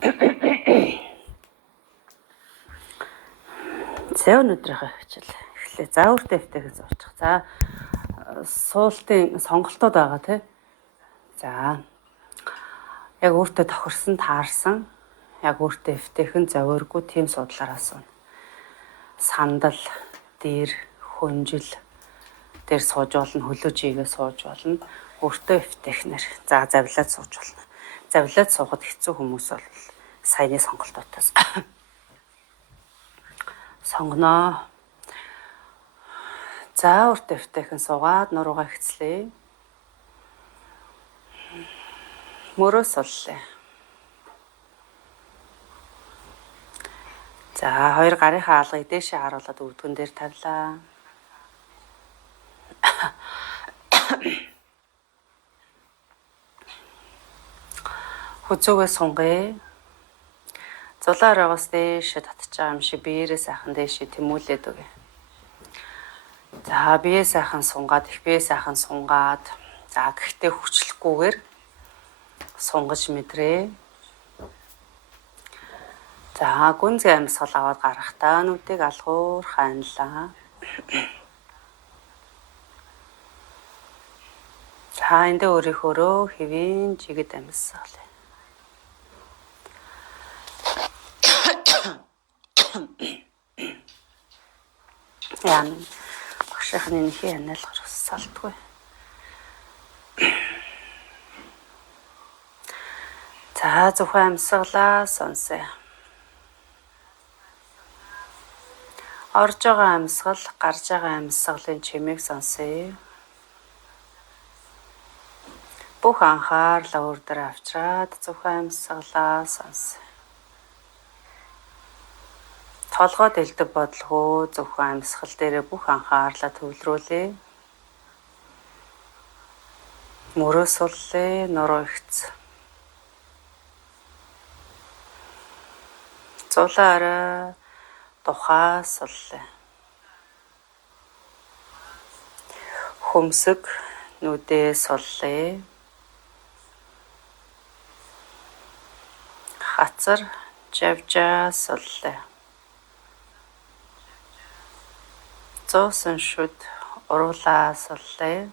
За өнөөдрийнхөө хичээл эхлэе. За өөртөө өвтэйгээс зурчих. За суултын сонголтууд байгаа тий. За яг өөртөө тохирсон, таарсан, яг өөртөө өвтэйхэн зовооргүй тийм судлаараа суuna. Сандал, дээр, хөнжил дээр сууж болно, хөлөө чигээ сууж болно. Өөртөө өвтэйхнэр. За завлаад сууж болно. Завлаад суухад хэцүү хүмүүс бол саяны сонголтоотоос сонгоноо. За өөртөө өвтэйхэн суугаад нуруугаа хэцлэе. Мөрөө суллаа. За хоёр гарынхаа алгыг дээшээ харуулад өвдгөн дээр тавилаа. Хүзүүгээ сунгая. Зулаар байгаас дээшээ татж байгаа юм шиг биеэрээ сайхан дээшээ тэмүүлээд өгье. За бие сайхан сунгаад, их бие сайхан сунгаад. За гэхдээ хүчлэхгүйгээр сунгаж мэдрээ. За гүнзгий амьсгал аваад гарахтаа нүдийг алгуур ханлаа. За эндээ өөрийнхөөрөө хэвийн жигэд амьсгалаа. Яа багшийнхны нэхий ханиалгаар салдгүй. За зөвхөн амьсгалаа сонсъё. Орж байгаа амьсгал, гарч байгаа амьсгалын чимээг сонсъё. Бүх анхаарлаа өөр дээр авчраад зөвхөн амьсгалаа сонсъё. Толгойд элдэг бодлого зөвхөн амьсгал дээр бүх анхаарлаа төвлөрүүлээ. Мөрөө суллээ, нуруу ихц. Зулаараа тухаа суллаа. Хөмсөг нүдээ суллаа. Хацар жавжаа суллаа. Зоосон шүд уруулаа суллаа.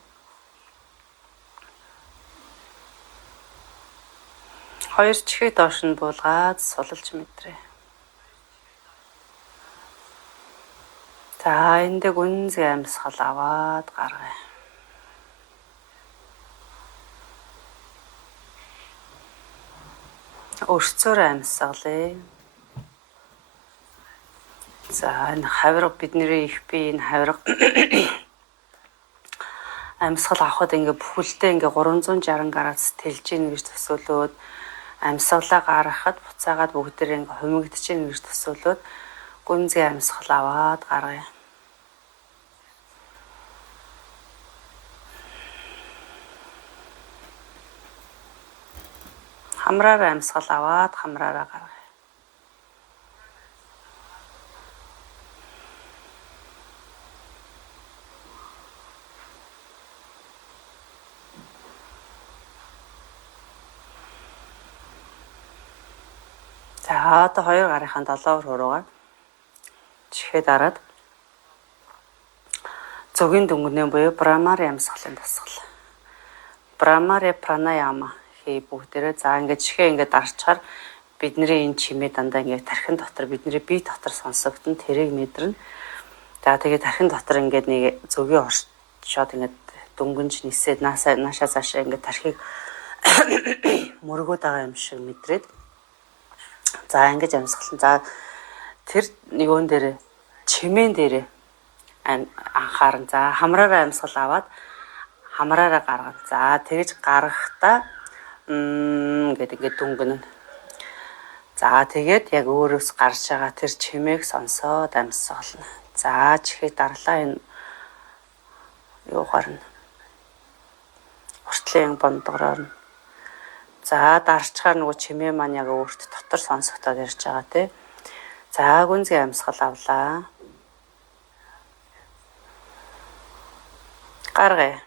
Хоёр чихийг доош нь буулгаад суллж мэдрээ. За эндээ гүнзгий амьсгал аваад гаргая. Өрцөөр амьсгалъя. За энэ хавирга бидний их бие энэ хавирга амьсгал авахд ингээ бүхэлдээ ингээ 360 градус тэлж ийн гэж төсөөлөөд амьсгалаа гаргахад буцаагаад бүгдээр ингээ хумигдэж ийн гэж төсөөлөөд гүнзгий амьсгал аваад гаргая. Хамраараа амьсгал аваад хамраараа гаргая. За одоо хоёр гарынхаа долоовор хуруугаар чихээ дараад зөгийн дүнгнээ буюу брамари амьсгалын дасгал. Брамари пранаяма хий бүгдээрээ за ингээд чихээ ингээд дарчаар бидний энэ чимээ дандаа ингээд тархин дотор бидний бие дотор сонсогдсон тэрийг мэдэрнэ. За тэгээд тархин дотор ингээд нэг зөгийн оршоод ингээд дүнгэнж нисээд наашаа цаашаа ингээд тархийг мөргөөд байгаа юм шиг мэдрээд за ингэж амьсгалан. За тэр нэгэн дээр чимээн дээр анхааран. За хамраараа амьсгал аваад хамраараа гаргана. За тэгж гаргахдаа гэдэг ингээд дүнгэнэ. За тэгээд яг өөрөөс гарч байгаа тэр чимээг сонсоод амьсгална. За чихийг дарлаа энэ юугаар нь уртлын бондгороор нь. За дарчгаар нөгөө чимээ маань яг өөрт дотор сонсогдоод ирж байгаа тий. За гүнзгий амьсгал авлаа. Гаргая.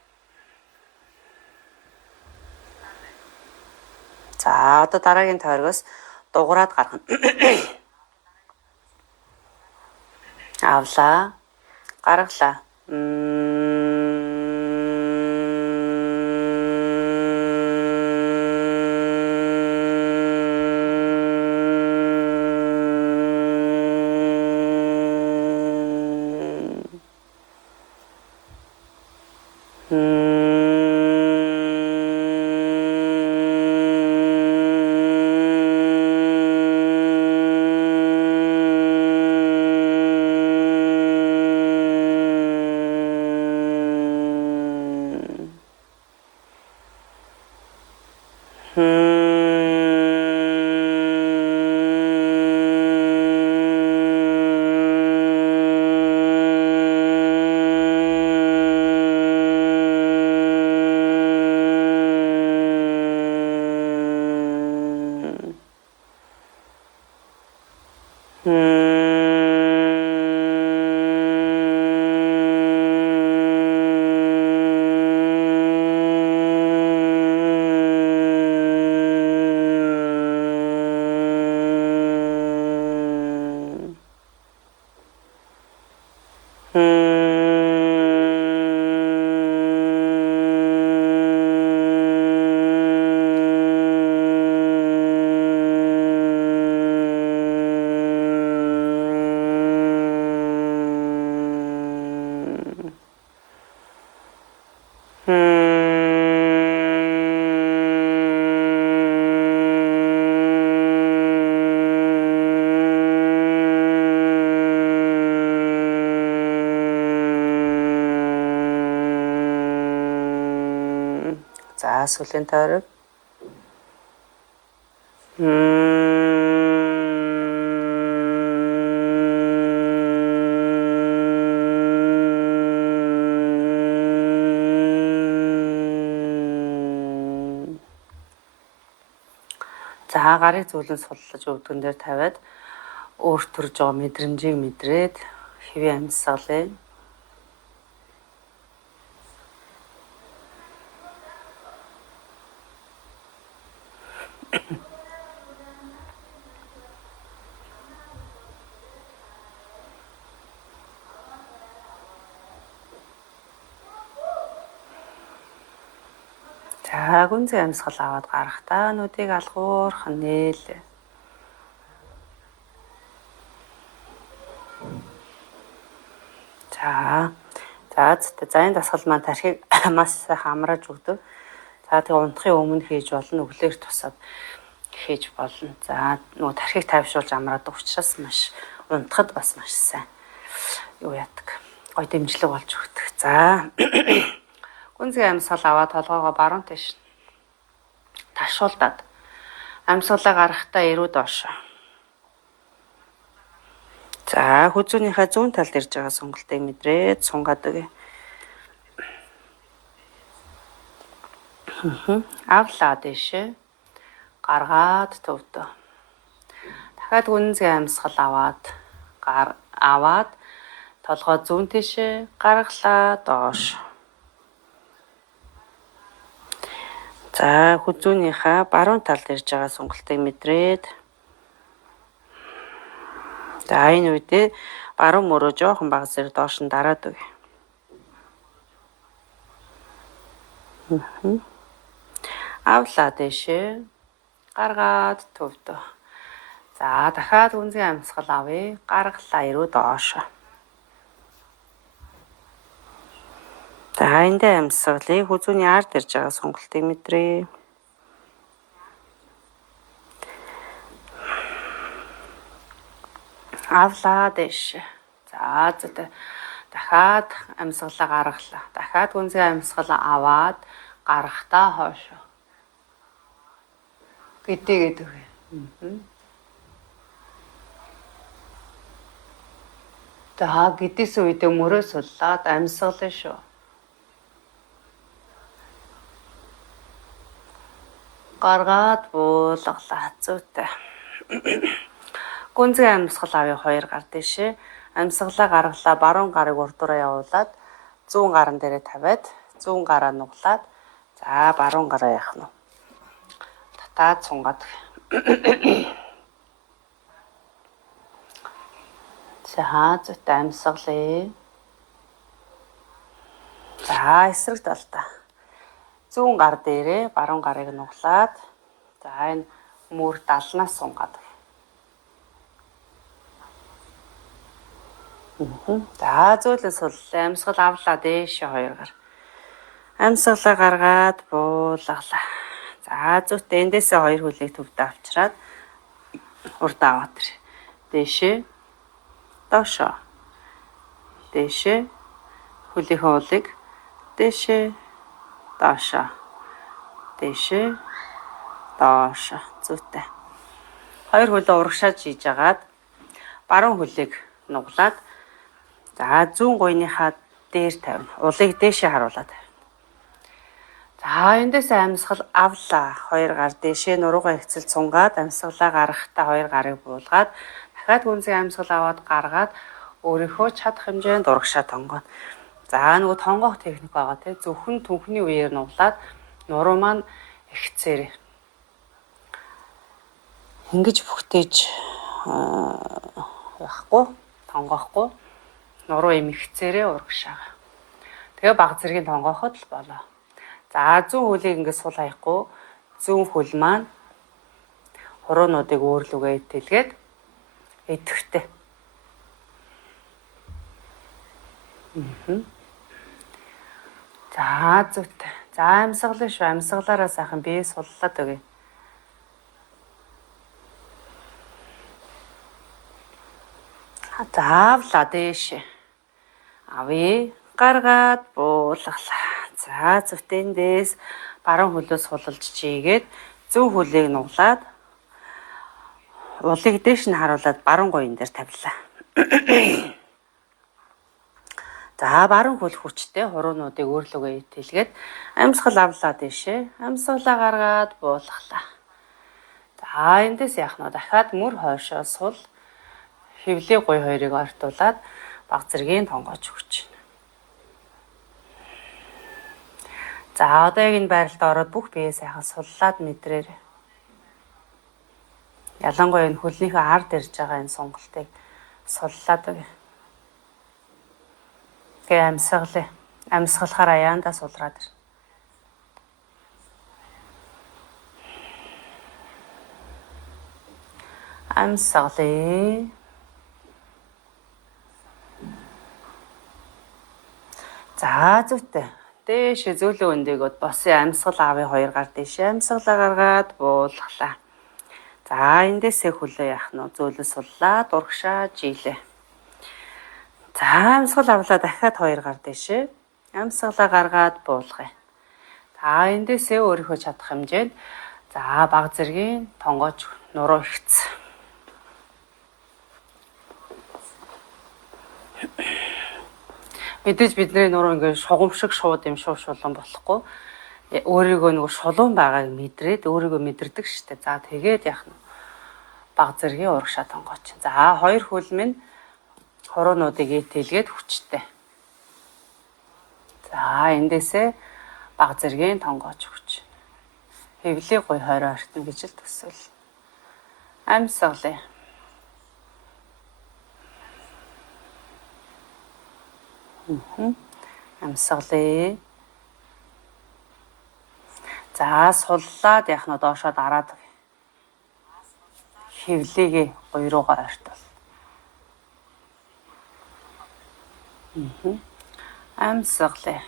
За одоо дараагийн тойргоос дуграад гаргана. Авлаа. Гаргалаа. За сүлийн тойрог. За гарыг зүйлэн суллаж өвдгөн дээр тавиад өөр төрж байгаа мэдрэмжийг мэдрээд хэвээ амьсгалъя. За гүнзгий амьсгал аваад гарахдаа нүдийг алгуурхан нээлээ. За энэ дасгал маань тархийг маш сайхан амрааж өгдөг. За тэгээ унтахын өмнө хийж болно, өглөөр тусаад хийж болно. За нөгөө тархийг тайвшруулж амраадаг учраас маш унтахад бас маш сайн юу яадаг. Гой дэмжлэг болж өгдөг. За гүнзгий амьсгал аваад толгоогоо баруун тийш ташуулдаад амьсгалаа гарахдаа эрүү доош. За хүзүүнийхээ зүүн талд ирж байгаа сонголтыг мэдрээд сунгаад өгье. Авлаа дэшээ. Гаргаад төвдөө. Дахиад гүнзгий амьсгал аваад толгой зүүн тийшээ гаргалаа доош. За хүзүүнийхээ баруун талд ирж байгаа сонголтыг мэдрээд за энэ үедээ баруун мөрөө жоохон багас зэрэг доош нь дараад өгье. Авлаа дэшээ. Гаргаад төвдөө. За дахиад гүнзгий амьсгал авъя. Гаргалаа эрүү доош. За эндээ амьсгалыг хүзүүний ард ирж байгаа сонголтыг мэдрээ. Авлаа дэш. За дахиад амьсгалаа гаргалаа. Дахиад гүнзгий амьсгал аваад гарахдаа хойш. Гэдээгээд өгье. За гэдээс үедээ мөрөө суллаад амьсгалаа шүү. Гаргаад буулгалаа зүйтэй. Гүнзгий амьсгал авъя 2 гар дэшээ. Амьсгалаа гаргалаа баруун гарыг урдуураа явуулаад зүүн гаран дээрээ тавиад зүүн гараа нуглаад за баруун гараа яах нь. Татаад сунгаад. За зүйтэй амьсгалъя. За эсрэг талдаа. Зүүн гар дээрээ баруун гарыг нуглаад за энэ мөр 70-наас сунгаад. За зөөлөн сул амьсгал авлаа дээш 2 гар. Амьсгалаа гаргаад буулгалаа. За зүйтэй эндээсээ 2 хөлийг төвдөө авчираад урд аваад ир. Дээшээ доошоо. Дээшээ хөлийнхөө уулыг дээшээ доошоо. Дээшээ доошоо. Зүйтэй. 2 хөлөө урагшааж хийж агаад баруун хөлийг нуглаад за зүүн гуйныхаа дээр тавина. Улыг дээшээ харуулад тавина. За эндээс амьсгал авлаа. 2 гар дээшээ нуруугаа хэвцэл цунгаад амьсгалаа гаргахтаа 2 гарыг буулгаад дахиад гүнзгий амьсгал аваад гаргаад өөрийнхөө чадах хэмжээнд урагшаа тонгоно. За нөгөө тонгоох техник байгаа тий. Зөвхөн түнхний үеэр нуглаад нуруу маань ихцээрээ. Ингэж бүхтээж явахгүй, тонгоохгүй. Нуруу им ихцээрээ урагшаага. Тэгээ баг зэргийн тонгооход л болоо. За зүүн хөлийг ингэ сул хаяхгүй зүүн хөл маань хуруунуудыг өөрлөгөө итэлгээд идэвхтэй. За зүйтэй. За амьсгалын шүү. Амьсгалаараа сайхан бие суллаад өгье. Заавлаа дээшээ. Авъя. Гаргаад буулгалаа. За зүтэндээс баруун хөлөөс сулалж чийгээд зүүн хөлийг нуглаад улыг дээш нь харуулад баруун гуйн дээр тавилаа. За баруун хөл хүчтэй хуруунуудыг өөрлөгөө итэлгээд амьсгал авлаа дээшээ. Амьсгалаа гаргаад буулгалаа. За эндээс яах нь дахиад мөр хойшоо сул хөвлийн гуй хоёрыг ортуулад баг зэргийн тонгооч өгч. За одоо яг энэ байралд ороод бүх биеэ сайхан суллаад мэдрээрэй. Ялангуяа энэ хөлнийхөө ард ирж байгаа энэ сунгалтыг суллаад өгье. Тэгээ амьсгалъя. Амьсгалахаар аяандаа сулраад ир. Амьсгалъя. За зүйтэй. Дээшээ зөөлөн өндөөгөөд босын амьсгал аавын 2 гар дээшээ амьсгалаа гаргаад буулгалаа. За эндээсээ хөлөө яах нь зөөлөн суллаад урагшаа жилээ. За амьсгал авлаа дахиад 2 гар дээшээ амьсгалаа гаргаад буулгая. За эндээсээ өөрийнхөө чадах хэмжээнд за баг зэргийн тонгооч нуруу ихц. Мэдээж бидний нуруу ингээд шугам шиг шууд юм шулуун болохгүй. Өөрийгөө нөгөө шулуун байгааг мэдрээд өөрийгөө мэдэрдэг штэ. За тэгээд яах нь баг зэргийн урагшаа тонгооч. За 2 хөл минь хуруунуудыг итэлгээд хүчтэй. За эндээсээ баг зэргийн тонгооч өгч. Хэвлий гуй 20 ортно гэж л төсөөл. Амьсгалъя. Амьсгалъя. За суллаад яах нь доошоо дараад хэвлийгээ гуй руугаа ортол. Амьсгалъя.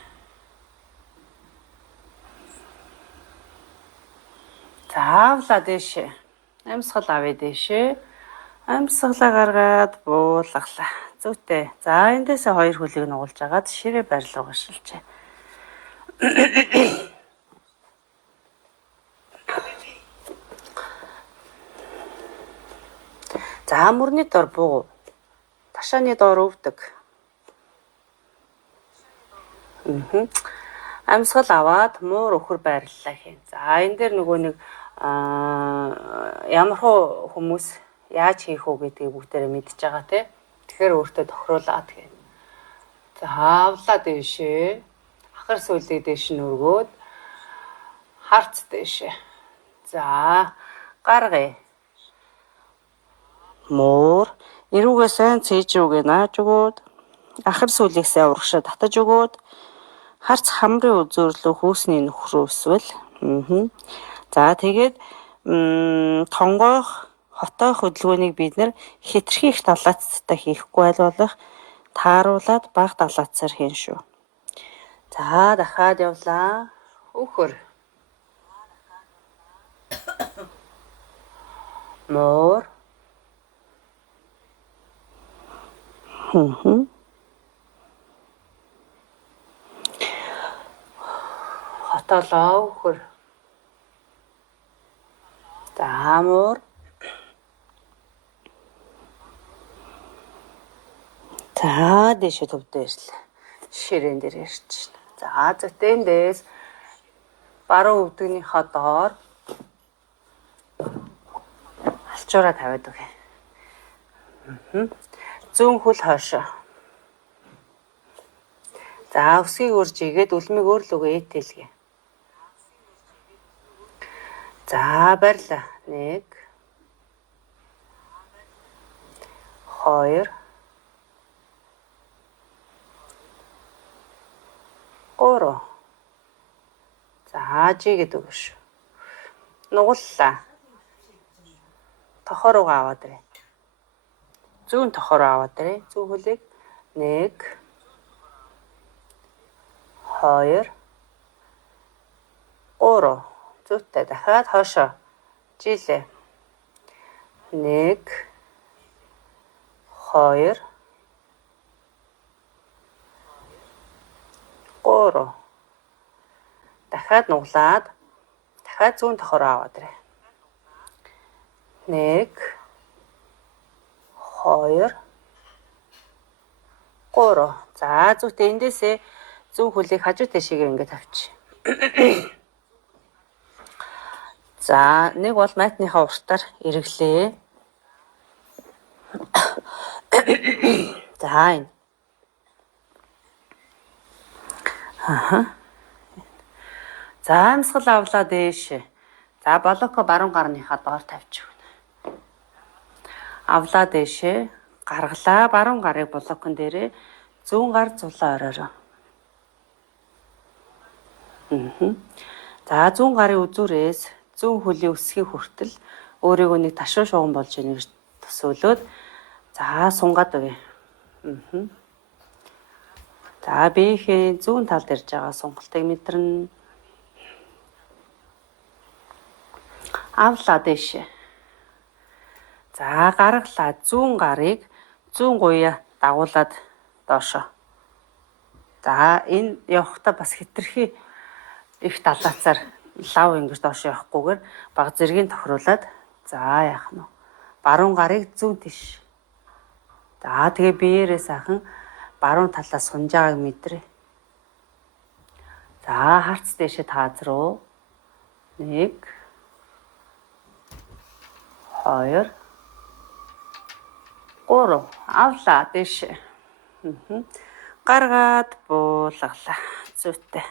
Заавлаа дээшээ. Амьсгал авъя дээшээ. Амьсгалаа гаргаад буулгалаа. Зүйтэй. За эндээсээ 2 хөлийг нугалж агаад ширээ барил руу шилжээ. За мөрний дор буу. Ташааны дор өвдөг. Амьсгал аваад муур өхөр байрлалаа хийн. За энэ дээр нөгөө нэг ямархуу хүмүүс яаж хийх үү гэдгийг бүгдээрээ мэдж байгаа тий. Тэгэхээр өөртөө тохируулаад хийн. За авлаа дээшээ. Хахар сүлийг дээш нь өргөөд харц дээшээ. За гаргая. Муур Эрүүгээ сайн цээж рүүгээ нааж өгөөд ахар сүлээсээ урагшаа татаж өгөөд харц хамрын үзүүрлөө хүүсний нөхрөө эсвэл за тэгээд тонгоох хотоох хөдөлгөөнийг бид нар хэтэрхий их далаацтай хийхгүй байлуулах тааруулаад бага далаацаар хийн шүү. За дахиад явлаа. Үхэр. Мөр. Хотолоо үхэр. За мөр. За дэше төвдөөслээ. Ширээн дээр ирж байна. За зөтөөндөөс баруун өвдөгнийхөө доор алчуураа тавиад өгье. Зүүн хөл хойшоо. За өсгийг өрж игээд үлмиг өөр л үгээ итэлгээ. За барьлаа. 1 2 3. За жигээд өгнө шүү. Нугууллаа. Тохоо руугаа аваад ирээ. Зүүн тохоо руу аваад ирээ. Зүүн хөлийг 1 2 3. Зүйтэй дахиад хойшоо. Жилээ. 1 2 3. Дахиад нуглаад дахиад зүүн тохоо руу аваад ирээ. 1 2 3. За зүйтэй эндээсээ зүүн хөлийг хажуу тэшигээ ингээд тавьчих. За нэг бол майтныхаа уртаар эргэлээ. За энэ. За амьсгал авлаа дээш. За болоко баруун гарныхаа доор тавьчих. Авлаа дээшээ гаргалаа баруун гарыг блокон дээрээ зүүн гар зулаа оройроо. За зүүн гарын үзүүрээс зүүн хөлийн өсгийн хүртэл өөрийгөө нэг ташуу шугам болж ийнэ гэж төсөөлөөд за сунгаад өгье. За биеийн зүүн талд ирж байгаа сунгалтыг мэдэрнэ. Авлаа дээшээ. За гаргалаа зүүн гарыг зүүн гуяа дагуулад доошоо. За энэ явахдаа бас хэтэрхий их далаацаар лав ингэж доош явахгүйгээр баг зэргийн тохируулаад за яах нь баруун гарыг зүүн тийш. За тэгээ биеэрээ сайхан баруун талаас сунж байгааг мэдрээ. За харц дэшээ таз руу 1 2 3 авлаа дэшээ. Гаргаад буулгалаа. Зүйтэй.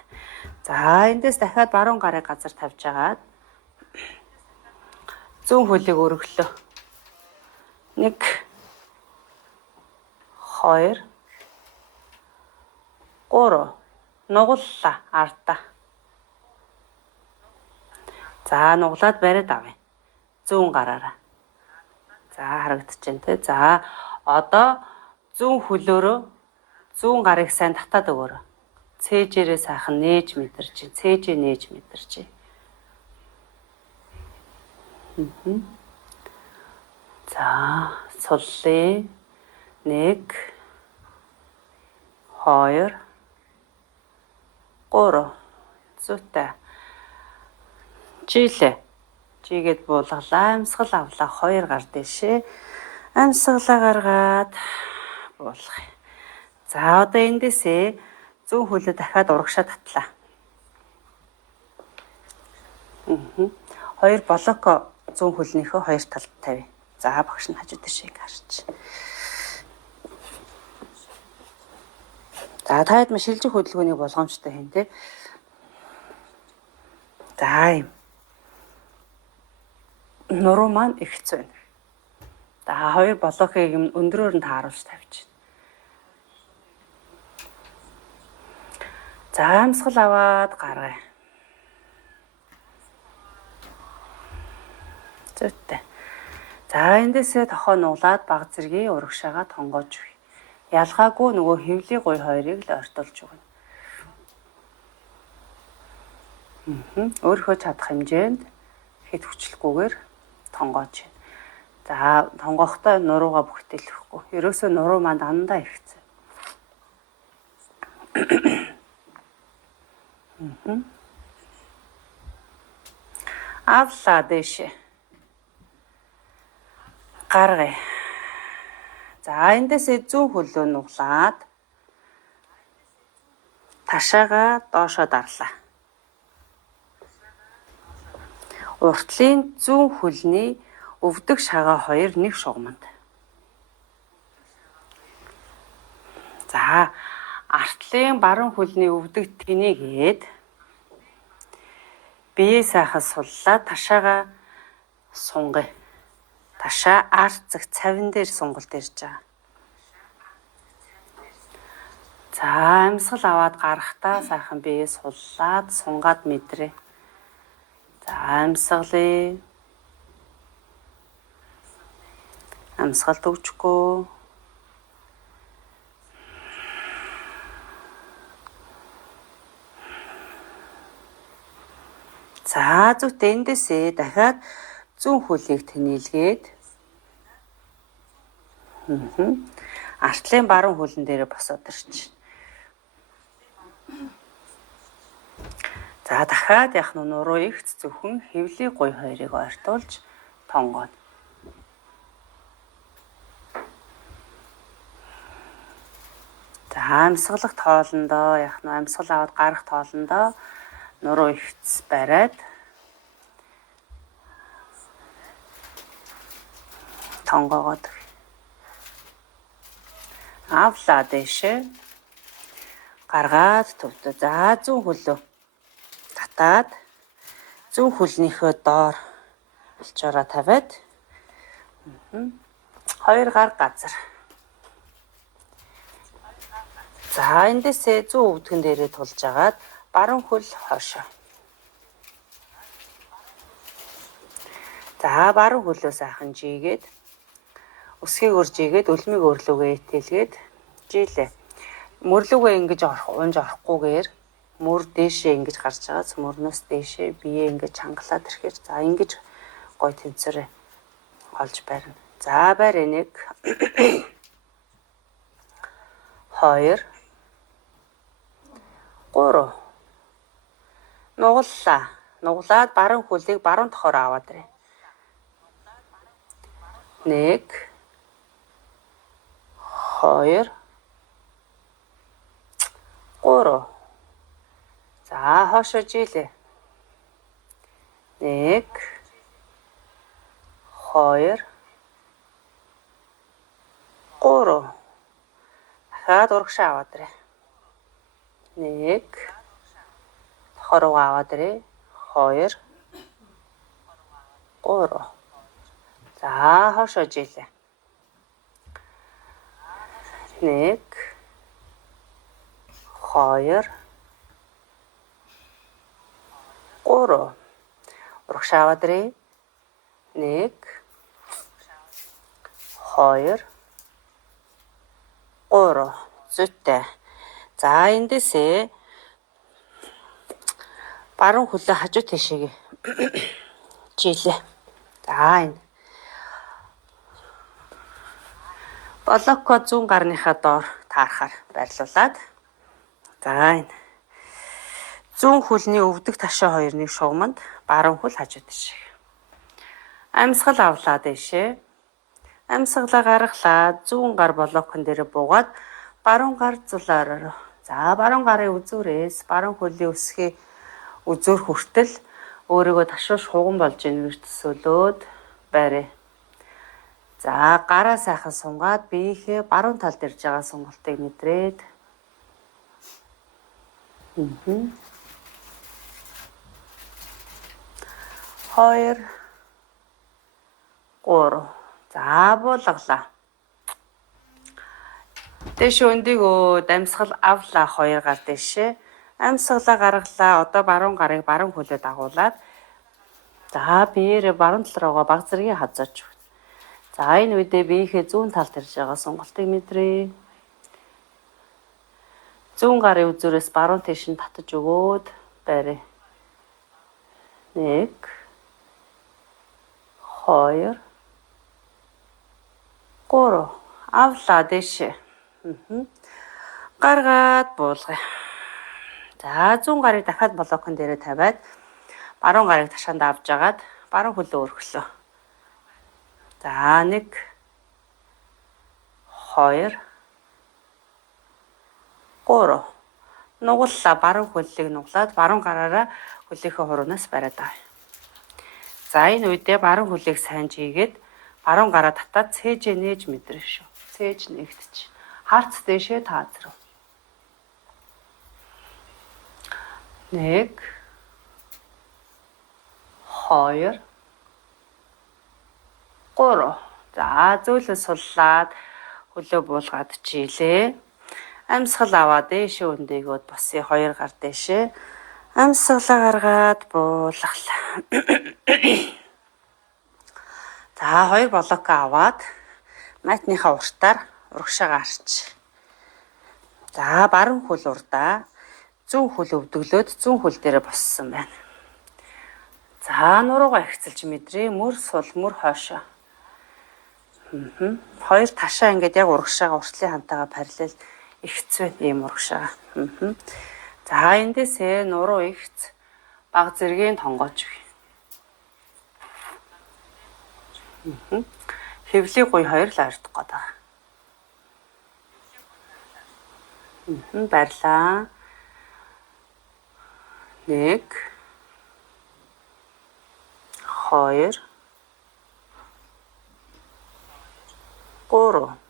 За эндээс дахиад баруун гарыг газар тавьж агаад зүүн хөлийг өргөлөө. 1 2 3 нугууллаа ардаа. За нуглаад бариад авъя. Зүүн гараараа. За харагдчихээн те. За одоо зүүн хөлөөрөө зүүн гарыг сайн татаад өгөөрэй. Цээжээрээ сайхан нээж мэдэрч, цээжээ нээж мэдэрч. За суллээ. 1 2 3 зүйтэй. Жилээ. Жигээд буулгалаа. Амьсгал авлаа. 2 гар дэшээ. Амьсгалаа гаргаад буулгая. За одоо эндээсээ зүүн хөлөө дахиад урагшаа татлаа. 2 блоко зүүн хөлнийхөө 2 талд тавь. За багш нь хажуу дэшээ гарч. За таад ма шилжих хөдөлгөөний болгоомжтой хийн тэ. За юм. Нуруу маань их хэцүү байна. За хоёр блокийг өндрөөр нь тааруулж тавьж байна. За амьсгал аваад гаргая. Зүйтэй. За эндээсээ тохоо нуглаад баг зэргийн урагшаага тонгоож өгье. Ялгаагүй нөгөө хөвлийн гуй хоёрыг л ойртуулж өгнө. Өөрийнхөө чадах хэмжээнд хэд хүчлэхгүйгээр тонгоож байна. За тонгохдоо нуруугаа бүхтэлэхгүй. Ерөөсөө нуруу маань дандаа ихцэн. Авлаа дэшээ. Гаргая. За эндээсээ зүүн хөлөө нуглаад ташаага доошоо дарлаа. Уртлын зүүн хөлний өвдөг шагаа хоёр нэг шугамд. За артлын баруун хөлний өвдөг тэнийгээд бие сайхан суллаа ташаага сунгая. Ташаа арт зах цавин дээр сунгалт ирж байгаа. За амьсгал аваад гарахтаа сайхан бие суллаад сунгаад мэдрээ. За амьсгалыг амьсгалд өгчгүй. За зүгтээ эндээсээ дахиад зүүн хөлийг тэнэлгээд артлын баруун хөлн дээр босоод ирч. За дахиад яг нуруу ихц зөвхөн хөвлийн гуй хоёрыг ойртуулж тонгооно. За амьсгалах тоолондоо яг амьсгал аваад гарах тоолондоо нуруу ихц бариад тонгоогоод авлаа дэшээ гаргаад төвдөө. За зүүн хөлөө татаад зүүн хөлнийхөө доор алчаараа тавиад хоёр гар газар. За эндээсээ зүүн өвдгөн дээрээ тулж агаад баруун хөл хойшоо. За баруун хөлөө сайхан жигээд өсгийг өржигээд өлмийг өрлөөгөө итэлгээд жилээ. Мөрлөгөө ингэж унж орохгүйгээр мөр дээшээ ингэж гарч байгаа. Мөрнөөс дээшээ бие ингэж чангалаад ирэхээр за ингэж гой тэнцвэрээ олж барина. За барь 1 2 3 нуглаа. Нуглаад баруун хөлийг баруун тохоор аваад ирээ. 1 2 3 За хоошоо жилээ. 1 2 3 дахиад урагшаа аваад ирээ. 1 хороо аваад ирээ. 2 3 За хоошоо жилээ. 1 2 3 урагшаа аваад ирээ. 1 2 3 зүйтэй. За эндээсээ баруун хөлөө хажуу тийшээ жилээ. За энэ блоко зүүн гарныхаа доор таарахаар байрлуулад за энэ зүүн хөлний өвдөг ташаа хоёрыг шугамд баруун хөл хажуу тийшээ. Амьсгал авлаа дэшээ. Амьсгалаа гаргалаа зүүн гар блокон дээр буугаад баруун гар зулаараа. За баруун гарын үзүүрээс баруун хөлийн өсгий үзүүр хүртэл өөрийгөө ташуу шугам болж ийн гэж төсөөлөөд барь. За гараа сайхан сунгаад биеийнхээ баруун талд ирж байгаа сунгалтыг мэдрээд 2 3 За буулгалаа. Дэш өндөгөө дамсгал авлаа 2 гар дэшээ. Амьсгалаа гаргалаа. Одоо баруун гарыг баруун хөлөө дагуулад за биеэр баруун тал руугаа баг зэргийн хазаач. За энэ үедээ биеийнхээ зүүн талд ирж байгаа сонголтыг мэдрээ. Зүүн гарын үзүүрээс баруун тийш нь татаж өгөөд барь. 1 2 3 авлаа дэшээ. Гаргаад буулгая. За зүүн гарыг дахиад блокон дээрээ тавиад баруун гарыг ташаанд авч агаад баруун хөлөө өргөлөө. За 1 2 3 нугаллаа баруун хөллийг нуглаад баруун гараараа хөлийнхөө хуруунаас бариад авъя. За энэ үедээ баруун хөлийг сайн жигээд баруун гараа татаад цээжээ нээж мэдрэх шүү. Цээж нэгтж. Харц дэшээ таазрав. 1 2 3 за зөөлөн суллаад хөлөө буулгаад чийлээ. Амьсгал аваад дэшээ өндөөгөөд босъё 2 гар дэшээ. Амьсгалаа гаргаад буулгалаа. За 2 блок аваад матныхаа уртаар урагшаага арч. За баруун хөл урдаа зүүн хөл өвдөглөөд зүүн хөл дээрээ боссон байна. За нуруугаа ихцэлж мэдрээ. Мөр сул мөр хоошоо. 2 ташаа ингээд яг урагшаага уртлын хантайгаа параллел ихцвэн ийм урагшаага. За эндээсээ нуруу ихц баг зэргийн тонгоож өгье. Хэвлий гуй 2 л ойрдох гээд байгаа. Баярлаа. 1 2 3